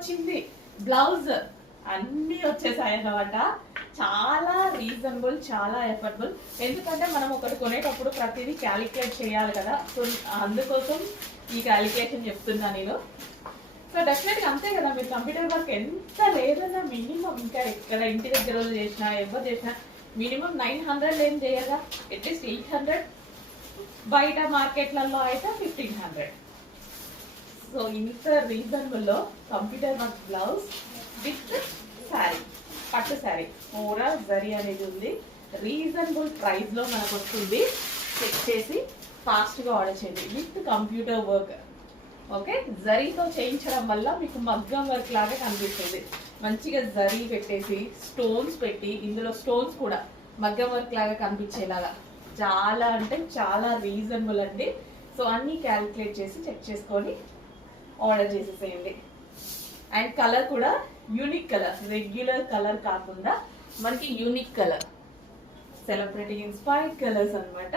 వచ్చింది, బ్లౌజ్ అన్నీ వచ్చేసాయి అన్నమాట. చాలా రీజనబుల్, చాలా ఎఫర్డబుల్. ఎందుకంటే మనం ఒకటి కొనేటప్పుడు ప్రతిదీ క్యాలిక్యులేట్ చేయాలి కదా, సో అందుకోసం ఈ క్యాలిక్యులేషన్ చెప్తున్నా నేను. సో డెఫినెట్గా అంతే కదా, మీరు కంప్యూటర్ వర్క్ ఎంత లేదన్నా మినిమం, ఇంకా ఎక్కడ ఇంటి దగ్గర చేసినా ఎవరు చేసినా మినిమం 900 ఏం చేయగా అట్లీస్ట్ 800, బయట మార్కెట్లలో అయితే 1500. సో ఇంత రీజనబుల్లో computer work blouse with sari, పట్టు శారీ, ఓవరాల్ జరీ అనేది ఉంది. రీజనబుల్ ప్రైస్లో మనకు వస్తుంది. చెక్ చేసి ఫాస్ట్గా ఆర్డర్ చేయండి. With computer work, okay. జరీతో చేయించడం వల్ల మీకు మగ్గం వర్క్ లాగా కనిపిస్తుంది. మంచిగా జరీ పెట్టేసి స్టోన్స్ పెట్టి, ఇందులో స్టోన్స్ కూడా మగ్గం వర్క్ లాగా కనిపించేలాగా చాలా అంటే చాలా రీజనబుల్ అండి. సో అన్నీ క్యాలిక్యులేట్ చేసి చెక్ చేసుకొని ఆర్డర్ చేసేసేయండి. అండ్ కలర్ కూడా యూనిక్ కలర్, రెగ్యులర్ కలర్ కాకుండా మనకి unique colour, celebrity inspired colours అనమాట.